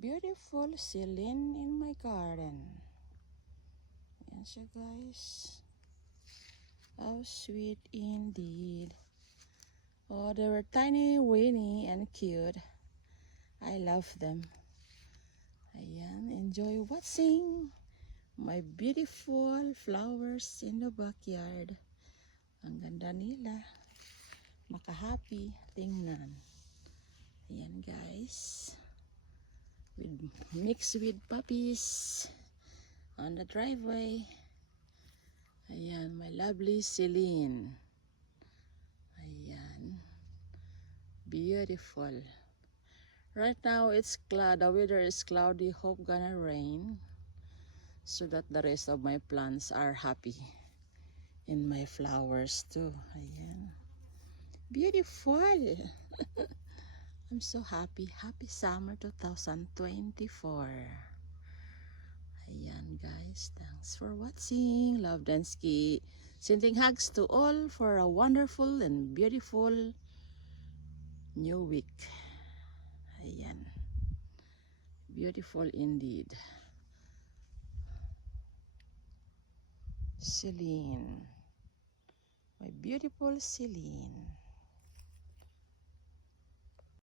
Beautiful Celine in my garden. Yan siya guys. How sweet indeed. Oh, they were tiny, weeny, and cute. I love them. Ayan, enjoy watching my beautiful flowers in the backyard. Ang ganda nila. Makahappy tingnan. Ayan guys. Mixed with puppies on the driveway. Ayan, my lovely Celine. Ayan. Beautiful. Right now it's cloud. The weather is cloudy. Hope gonna rain. So that the rest of my plants are happy. And my flowers too. Ayan. Beautiful. I'm so happy. Happy summer 2024. Ayan guys. Thanks for watching. Love Dansky. Sending hugs to all for a wonderful and beautiful new week. Ayan. Beautiful indeed. Celine. My beautiful Celine.